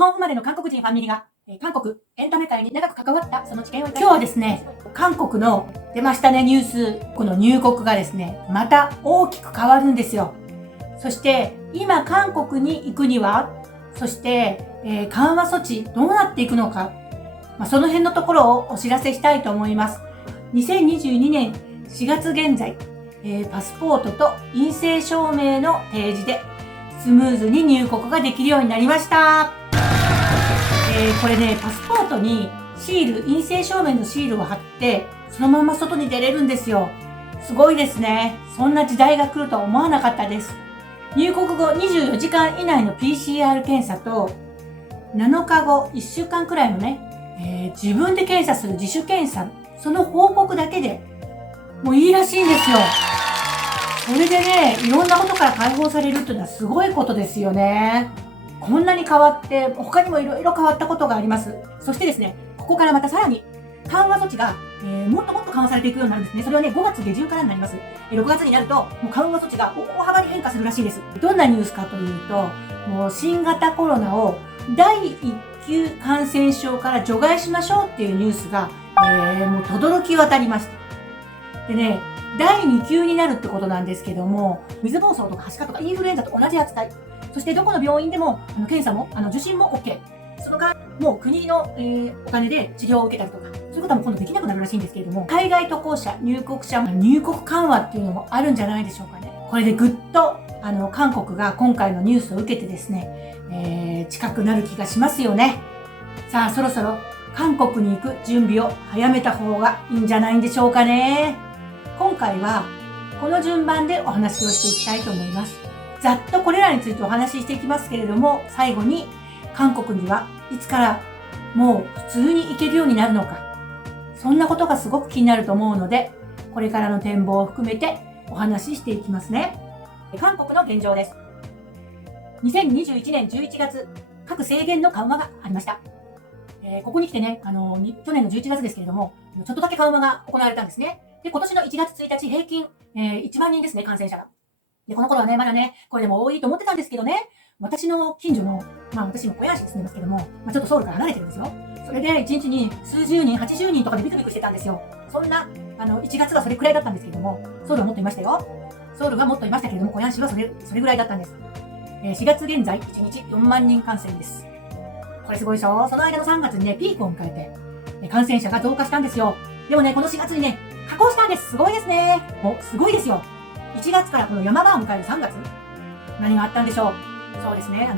本生まれの韓国人ファミリーが、韓国エンタメ界に長く関わったその知見を今日はですね、韓国の出ましたねニュース、この入国がですね、また大きく変わるんですよ。そして今韓国に行くには、そして、緩和措置どうなっていくのか、その辺のところをお知らせしたいと思います。2022年4月現在、パスポートと陰性証明の提示でスムーズに入国ができるようになりました。これね、パスポートにシール、陰性証明のシールを貼って、そのまま外に出れるんですよ。すごいですね。そんな時代が来るとは思わなかったです。入国後24時間以内の PCR 検査と、7日後1週間くらいのね、自分で検査する自主検査、その報告だけでもういいらしいんですよ。それでね、いろんなことから解放されるっていうのはすごいことですよね。こんなに変わって、他にもいろいろ変わったことがあります。そしてですね、ここからまたさらに緩和措置が、もっともっと緩和されていくようになるんですね。それはね、5月下旬からになります。6月になると、もう緩和措置が大幅に変化するらしいです。どんなニュースかというと、もう新型コロナを第1級感染症から除外しましょうっていうニュースが、もう轟き渡りました。でね、第2級になるってことなんですけども、水疱瘡とかはしかとかインフルエンザと同じ扱い。そしてどこの病院でも検査も受診も OK。その間、もう国の、お金で治療を受けたりとか、そういうことはもう今度できなくなるらしいんですけれども、海外渡航者、入国者、入国緩和っていうのもあるんじゃないでしょうかね。これでぐっと、韓国が今回のニュースを受けてですね、近くなる気がしますよね。さあ、そろそろ韓国に行く準備を早めた方がいいんじゃないんでしょうかね。今回は、この順番でお話をしていきたいと思います。ざっとこれらについてお話ししていきますけれども、最後に韓国にはいつからもう普通に行けるようになるのか、そんなことがすごく気になると思うので、これからの展望を含めてお話ししていきますね。韓国の現状です。2021年11月、各制限の緩和がありました。ここに来てね、去年の11月ですけれども、ちょっとだけ緩和が行われたんですね。で、今年の1月1日平均、1万人ですね、感染者が。で、この頃はね、まだね、これでも多いと思ってたんですけどね、私の近所の、私今小屋市に住んでますけども、ちょっとソウルから離れてるんですよ。それで1日に数十人、80人とかでビクビクしてたんですよ。そんな、1月はそれくらいだったんですけども、ソウルはもっといましたよ。ソウルはもっといましたけれども、小屋市はそれぐらいだったんです。4月現在、1日4万人感染です。これすごいでしょ？その間の3月にね、ピークを迎えて、感染者が増加したんですよ。でもね、この4月にね、下降したんです。すごいですね。もう、すごいですよ。1月からこの山場を迎える3月、何があったんでしょう。そうですね、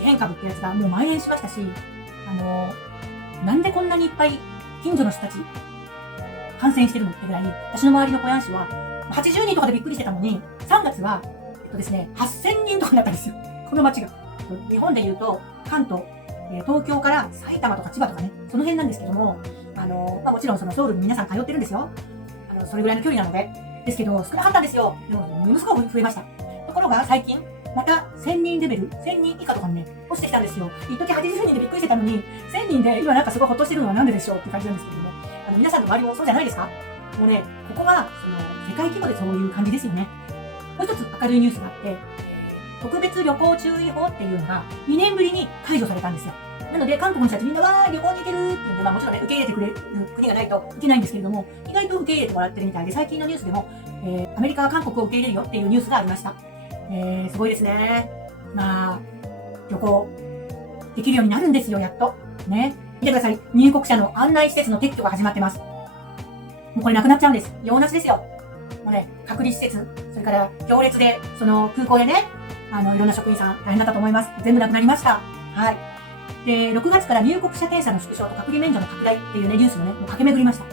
異変株ってやつがもう蔓延しましたし、なんでこんなにいっぱい近所の人たち感染してるのってぐらい、私の周りの小屋市は80人とかでびっくりしてたのに、3月は、ですね、8000人とかになったんですよ。この街が。日本で言うと、関東、東京から埼玉とか千葉とかね、その辺なんですけども、もちろんそのソウルに皆さん通ってるんですよ。それぐらいの距離なので。ですけど、少なかったんですよ。でも、ものすごく増えました。ところが、最近、また1000人レベル、1000人以下とかにね、落ちてきたんですよ。一時80人でびっくりしてたのに、1000人で今なんかすごいほっとしてるのはなんででしょうって感じなんですけども、皆さんの周りもそうじゃないですか？もうね、ここは、世界規模でそういう感じですよね。もう一つ明るいニュースがあって、特別旅行注意報っていうのが2年ぶりに解除されたんですよ。なので、韓国の人たちみんなは旅行に行けるっていうんで、もちろんね、受け入れてくれる国がないといけないんですけれども、意外と受け入れてもらってるみたいで、最近のニュースでも、アメリカは韓国を受け入れるよっていうニュースがありました。すごいですね。旅行できるようになるんですよ、やっと。ね。見てください。入国者の案内施設の撤去が始まってます。もうこれなくなっちゃうんです。用なしですよ。もうね、隔離施設、それから行列で、その空港でね、いろんな職員さん大変だったと思います。全部なくなりました。はい。で、6月から入国者検査の縮小と隔離免除の拡大っていうね、ニュースもね、もう駆け巡りました。こ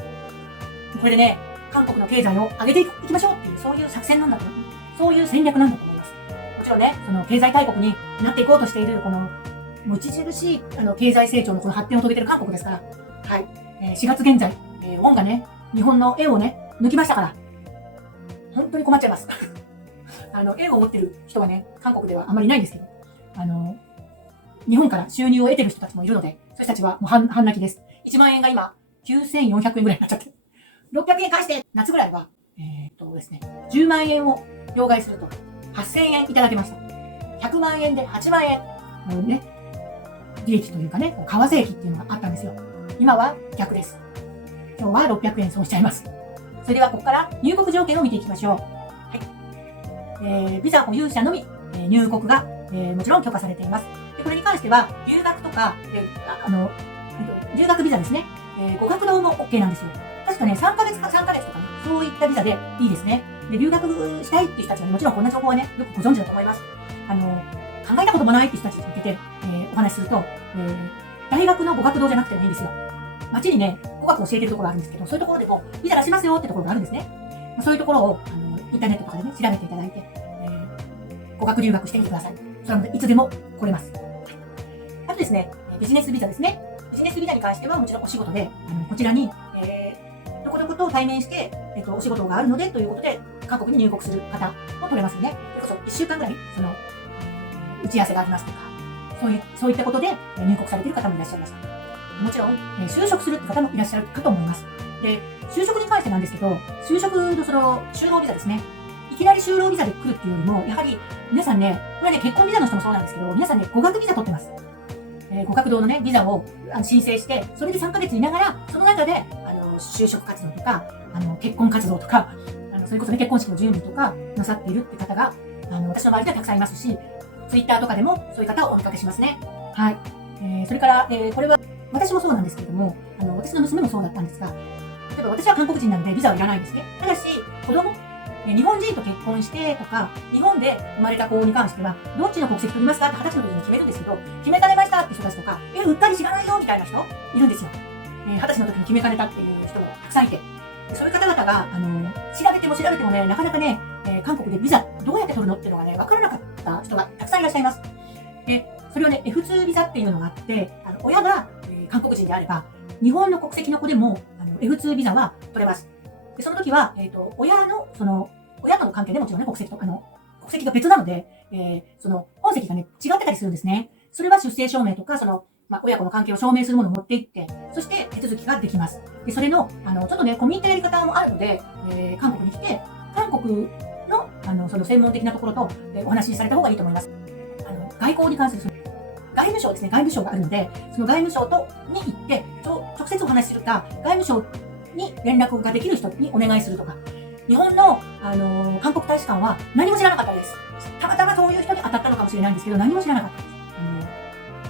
れでね、韓国の経済を上げていきましょうっていう、そういう作戦なんだと思う。そういう戦略なんだと思います。もちろんね、その経済大国になっていこうとしている、この、もう著しい、経済成長のこの発展を遂げている韓国ですから、はい。4月現在、ウォンがね、日本の円をね、抜きましたから、本当に困っちゃいます。円を持ってる人はね、韓国ではあまりいないんですけど、日本から収入を得てる人たちもいるので、そういう人たちはもう半泣きです。1万円が今、9400円ぐらいになっちゃって。600円返して、夏ぐらいは、ですね、10万円を両替すると、8000円いただけました。100万円で8万円。もうね、利益というかね、為替益っていうのがあったんですよ。今は逆です。今日は600円損しちゃいます。それではここから入国条件を見ていきましょう。はい。ビザ保有者のみ、入国が、もちろん許可されています。でこれに関しては、留学とか、留学ビザですね。語学堂も OK なんですよ。確かね、3ヶ月とかね、そういったビザでいいですね。で、留学したいっていう人たちは、ね、もちろんこんな情報はね、よくご存知だと思います。考えたこともないっていう人たちに向けて、お話しすると、大学の語学堂じゃなくてもいいんですよ。街にね、語学を教えてるところがあるんですけど、そういうところでもビザ出しますよってところがあるんですね。そういうところを、インターネットとかでね、調べていただいて、語学留学してみてください。それはいつでも来れます。あとですね、ビジネスビザですね。ビジネスビザに関してはもちろんお仕事で、こちらに、どこどこと対面して、お仕事があるのでということで、韓国に入国する方も取れますよね。それこそ1週間ぐらい、打ち合わせがありますとか、そういったことで入国されている方もいらっしゃいます。もちろん、就職するって方もいらっしゃるかと思います。で、就職に関してなんですけど、就職の就労ビザですね。いきなり就労ビザで来るっていうよりも、やはり皆さんね、これはね、結婚ビザの人もそうなんですけど、皆さんね、語学ビザ取ってます。語学堂のね、ビザを申請して、それで3ヶ月いながら、その中で、就職活動とか、結婚活動とか、それこそね、結婚式の準備とかなさっているって方が、私の周りではたくさんいますし、ツイッターとかでもそういう方をお見かけしますね。はい。それから、これは、私もそうなんですけれども、私の娘もそうだったんですが、例えば私は韓国人なのでビザはいらないんですね。ただし、子供、日本人と結婚してとか、日本で生まれた子に関しては、どっちの国籍取りますかって20歳の時に決めるんですけど、決めかねましたって人たちとか、うっかり知らないよみたいな人いるんですよ。20歳の時に決めかねたっていう人もたくさんいて、そういう方々が、調べてもね、なかなかね、韓国でビザどうやって取るのっていうのがね、わからなかった人がたくさんいらっしゃいます。で、それはね、F2 ビザっていうのがあって、親が、韓国人であれば、日本の国籍の子でも、F2 ビザは取れます。で、その時は、親との関係でもちろんね、国籍が別なので、本籍がね、違ってたりするんですね。それは出生証明とか、親子の関係を証明するものを持っていって、そして手続きができます。で、それの、ちょっとね、込み入ったやり方もあるので、韓国に来て、韓国の、専門的なところと、お話しされた方がいいと思います。外交に関する、外務省ですね、外務省があるので、その外務省に行って、直接お話しするか、外務省に連絡ができる人にお願いするとか、日本の、韓国大使館は何も知らなかったです。たまたまそういう人に当たったのかもしれないんですけど、何も知らなかったです。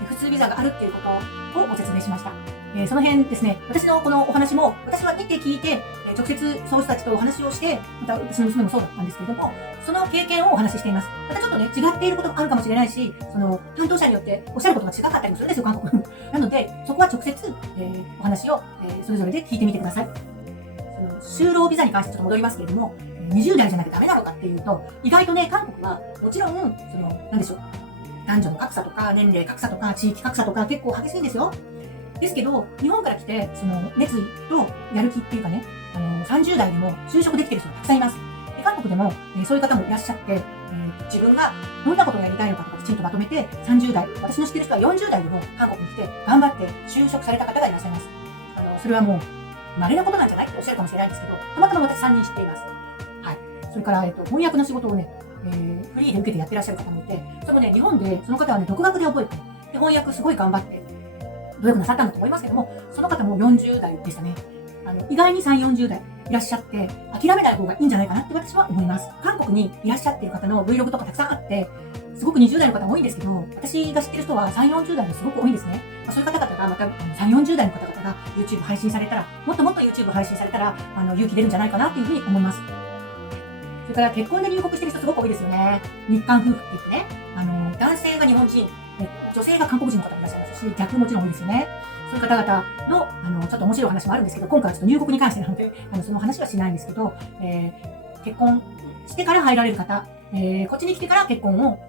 普通ビザがあるっていうことをご説明しました。その辺ですね、私のこのお話も、私は見て聞いて、直接そういう人たちとお話をして、また私の娘もそうだったんですけれども、その経験をお話ししています。またちょっとね、違っていることもあるかもしれないし、担当者によっておっしゃることが違かったりもするんですよ、韓国。なので、そこは直接、お話を、それぞれで聞いてみてください。就労ビザに関してちょっと戻りますけれども、20代じゃなきゃダメなのかっていうと、意外とね、韓国はもちろん、なんでしょう、男女の格差とか、年齢格差とか、地域格差とか結構激しいんですよ。ですけど、日本から来て、熱意とやる気っていうかね、30代でも就職できてる人がたくさんいます。で、韓国でも、そういう方もいらっしゃって、自分がどんなことをやりたいのかとかきちんとまとめて、30代、私の知ってる人は40代でも韓国に来て頑張って就職された方がいらっしゃいます。それはもう、稀なことなんじゃないっておっしゃるかもしれないんですけど、たまたま私3人知っています。はい。それから、翻訳の仕事をね、フリーで受けてやってらっしゃる方もいて、それもね、日本で、その方はね、独学で覚えて、で、翻訳すごい頑張って、努力なさったんだと思いますけども、その方も40代でしたね。意外に3、40代いらっしゃって、諦めない方がいいんじゃないかなって私は思います。韓国にいらっしゃっている方の Vlog とかたくさんあって、すごく20代の方多いんですけど、私が知ってる人は3、40代もすごく多いんですね。そういう方々がまた3、40代の方々が YouTube 配信されたら、もっともっと YouTube 配信されたら、勇気出るんじゃないかなっていうふうに思います。それから結婚で入国してる人すごく多いですよね。日韓夫婦って言ってね。男性が日本人、女性が韓国人の方もいらっしゃいますし、逆もちろん多いですよね。そういう方々の、ちょっと面白い話もあるんですけど、今回はちょっと入国に関してなので、その話はしないんですけど、結婚してから入られる方、こっちに来てから結婚を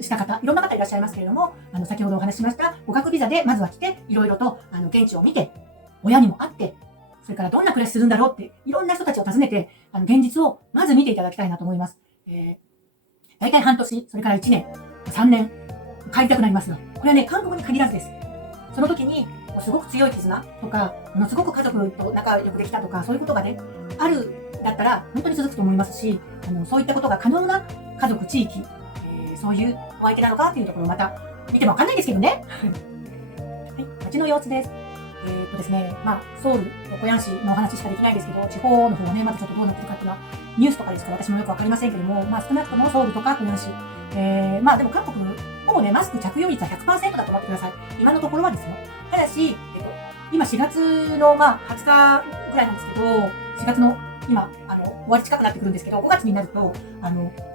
した方、いろんな方いらっしゃいますけれども、先ほどお話ししました語学ビザでまずは来て、いろいろと現地を見て、親にも会って、それからどんな暮らしするんだろうって、いろんな人たちを訪ねて、現実をまず見ていただきたいなと思います。大体半年、それから1年、3年、帰りたくなりますよ。これはね、韓国に限らずです。その時に、すごく強い絆とか、ものすごく家族と仲良くできたとか、そういうことがね、あるだったら、本当に続くと思いますし、そういったことが可能な家族、地域、そういうお相手なのかっていうところをまた見てもわかんないですけどね。街の様子です。ですね、ソウル、小ヤン市のお話しかできないですけど、地方の方はね、まだちょっとどうなってるかっていうのは、ニュースとかですから私もよくわかりませんけども、少なくともソウルとか小ヤン市、でも韓国、ほぼね、マスク着用率は 100% だと思ってください。今のところはですよ。ただし、今4月の、20日ぐらいなんですけど、4月の、今、終わり近くなってくるんですけど、5月になると、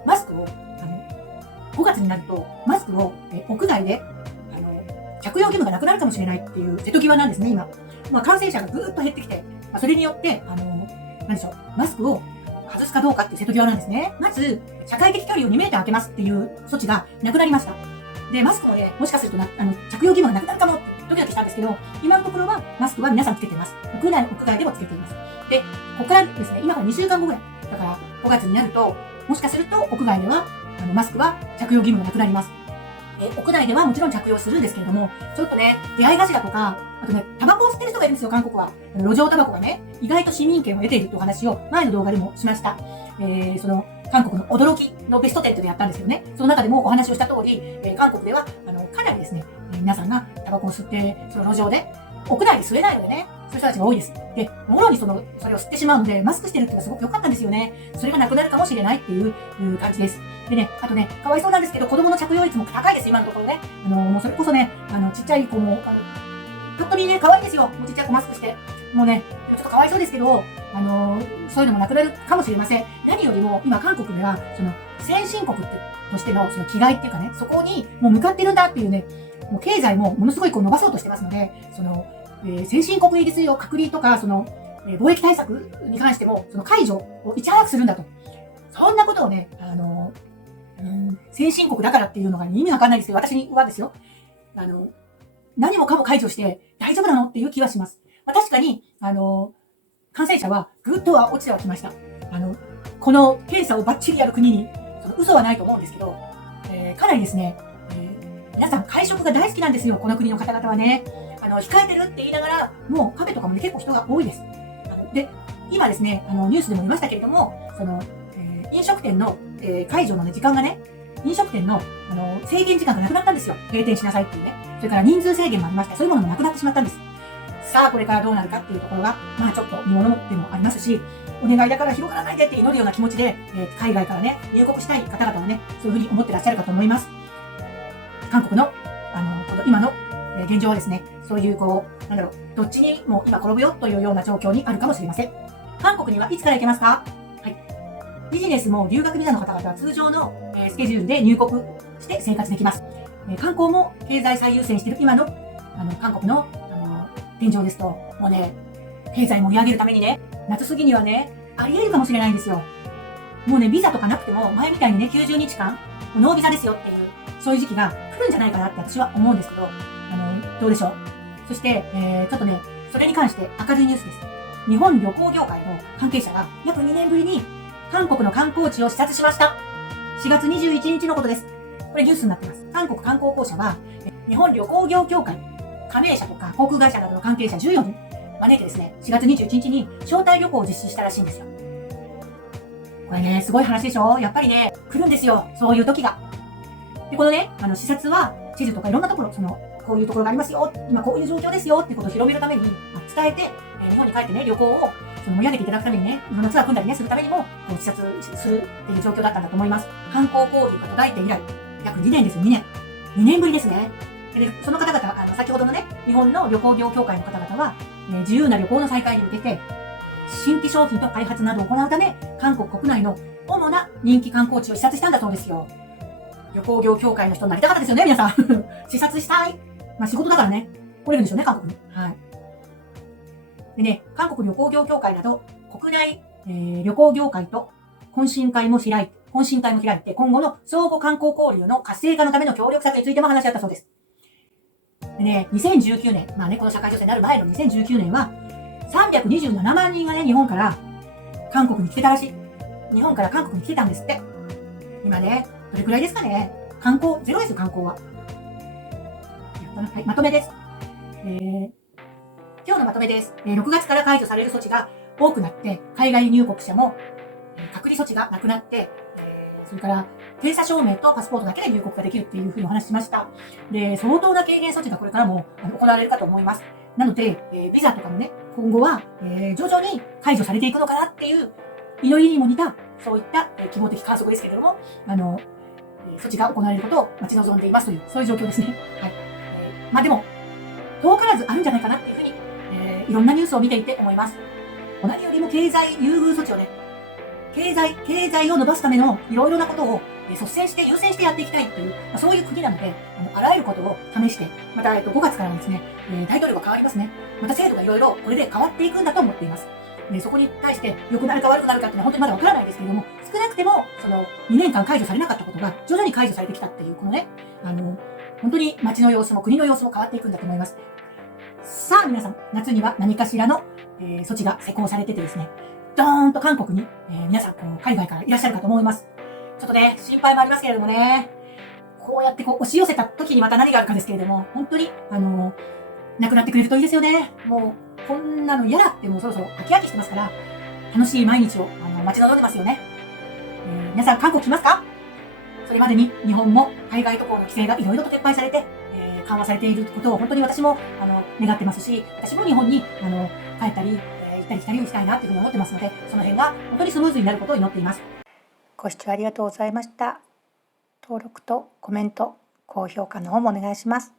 マスクを、5月になると、マスクを、屋外で、着用義務がなくなるかもしれないっていう瀬戸際なんですね、今。感染者がぐーっと減ってきて、それによって、マスクを外すかどうかっていう瀬戸際なんですね。まず、社会的距離を2メーター空けますっていう措置がなくなりました。で、マスクをね、もしかすると着用義務がなくなるかもってドキドキしたんですけど、今のところはマスクは皆さんつけています。屋外でもつけています。で、ここからですね、今から2週間後ぐらい。だから、5月になると、もしかすると屋外では、マスクは着用義務がなくなります。屋内ではもちろん着用するんですけれども、ちょっとね、出会い頭とか、あとね、タバコを吸ってる人がいるんですよ、韓国は。路上タバコがね、意外と市民権を得ているというお話を前の動画でもしました。韓国の驚きのベスト10でやったんですよね。その中でもお話をした通り、韓国では、かなりですね、皆さんがタバコを吸って、その路上で、屋内で吸えないのでね、そういう人たちが多いです。で、もろにそれを吸ってしまうので、マスクしてるっていうのはすごく良かったんですよね。それがなくなるかもしれないっていう感じです。でね、あとね、かわいそうなんですけど、子供の着用率も高いです、今のところね。もうそれこそね、ちっちゃい子も、本当にね、可愛いですよ。もうちっちゃい子マスクして。もうね、ちょっとかわいそうですけど、そういうのもなくなるかもしれません。何よりも、今韓国では、先進国としての、気概っていうかね、そこにもう向かってるんだっていうね、もう経済もものすごい伸ばそうとしてますので、先進国イギリスを隔離とか、貿易対策に関しても、解除をいち早くするんだと。そんなことをね、先進国だからっていうのが意味わかんないですよ。私はですよ。何もかも解除して大丈夫なのっていう気はします。確かに、感染者はぐっとは落ちてはきました。この検査をバッチリやる国に、嘘はないと思うんですけど、かなりですね、皆さん会食が大好きなんですよ。この国の方々はね。控えてるって言いながら、もうカフェとかもね、結構人が多いです。で、今ですね、ニュースでも見ましたけれども、飲食店の、解除のね、時間がね、飲食店の、制限時間がなくなったんですよ。閉店しなさいっていうね。それから人数制限もありまして、そういうものもなくなってしまったんです。さあ、これからどうなるかっていうところが、ちょっと見ものでもありますし、お願いだから広がらないでって祈るような気持ちで、海外からね、入国したい方々はね、そういうふうに思ってらっしゃるかと思います。韓国の、この今の、現状はですね、そういうどっちにも今転ぶよというような状況にあるかもしれません。韓国にはいつから行けますか？はい。ビジネスも留学ビザの方々は通常の、スケジュールで入国して生活できます。観光も経済最優先している今の、韓国の、現状ですと、もうね、経済盛り上げるためにね、夏過ぎにはね、あり得るかもしれないんですよ。もうね、ビザとかなくても、前みたいにね、90日間、ノービザですよっていう、そういう時期が来るんじゃないかなって私は思うんですけど、どうでしょう。そして、ちょっとね、それに関して明るいニュースです。日本旅行業界の関係者が約2年ぶりに韓国の観光地を視察しました。4月21日のことです。これニュースになってます。韓国観光公社は、日本旅行業協会、加盟者とか航空会社などの関係者14人招いてですね、4月21日に招待旅行を実施したらしいんですよ。これね、すごい話でしょ？やっぱりね、来るんですよ。そういう時が。で、このね、視察は地図とかいろんなところ、こういうところがありますよ、今こういう状況ですよってことを広めるために、伝えて、日本に帰ってね、旅行を盛り上げていただくためにね、いろんなツアー組んだりね、するためにも、視察するっていう状況だったんだと思います。観光交流が途絶えて以来、約2年ですよ、2年。2年ぶりですね。で、その方々、先ほどのね、日本の旅行業協会の方々は、自由な旅行の再開に向けて、新規商品と開発などを行うため、韓国国内の主な人気観光地を視察したんだそうですよ。旅行業協会の人になりたかったですよね、皆さん。視察したい。仕事だからね、来れるんでしょうね、韓国に。はい。でね、韓国旅行業協会など、国内、旅行業界と懇親会も開いて、今後の相互観光交流の活性化のための協力策についても話し合ったそうです。でね、2019年、この社会情勢になる前の2019年は、327万人がね、日本から韓国に来てたらしい。日本から韓国に来てたんですって。今ね、どれくらいですかね。観光、ゼロですよ、観光は。はい、まとめです。今日のまとめです。6月から解除される措置が多くなって、海外入国者も隔離措置がなくなって、それから検査証明とパスポートだけで入国ができるっていうふうにお話ししました。で、相当な軽減措置がこれからも行われるかと思います。なので、ビザとかもね、今後は、徐々に解除されていくのかなっていう祈りにも似た、そういった、希望的観測ですけれども、措置が行われることを待ち望んでいますという、そういう状況ですね。はい。まあでも、遠からずあるんじゃないかなっていうふうに、いろんなニュースを見ていて思います。何よりも経済優遇措置をね、経済を伸ばすためのいろいろなことを率先して優先してやっていきたいという、そういう国なので、あらゆることを試して、また、5月からですね、大統領が変わりますね。また制度がいろいろこれで変わっていくんだと思っています。そこに対して良くなるか悪くなるかっていうのは本当にまだわからないですけれども、少なくても、その2年間解除されなかったことが徐々に解除されてきたっていう、このね、本当に街の様子も国の様子も変わっていくんだと思います。さあ皆さん、夏には何かしらの、措置が施行されててですね、ドーンと韓国に、皆さん海外からいらっしゃるかと思います。ちょっとね、心配もありますけれどもね、こうやって押し寄せた時にまた何があるかですけれども、本当に、なくなってくれるといいですよね。もう、こんなの嫌だってもうそろそろ飽き飽きしてますから、楽しい毎日を待ち望んでますよね。皆さん韓国来ますか？それまでに日本も海外渡航の規制がいろいろと撤廃されて、緩和されていることを本当に私も願ってますし、私も日本に帰ったり、行ったり来たりしたいなというふうに思ってますので、その辺が本当にスムーズになることを祈っています。ご視聴ありがとうございました。登録とコメント、高評価の方もお願いします。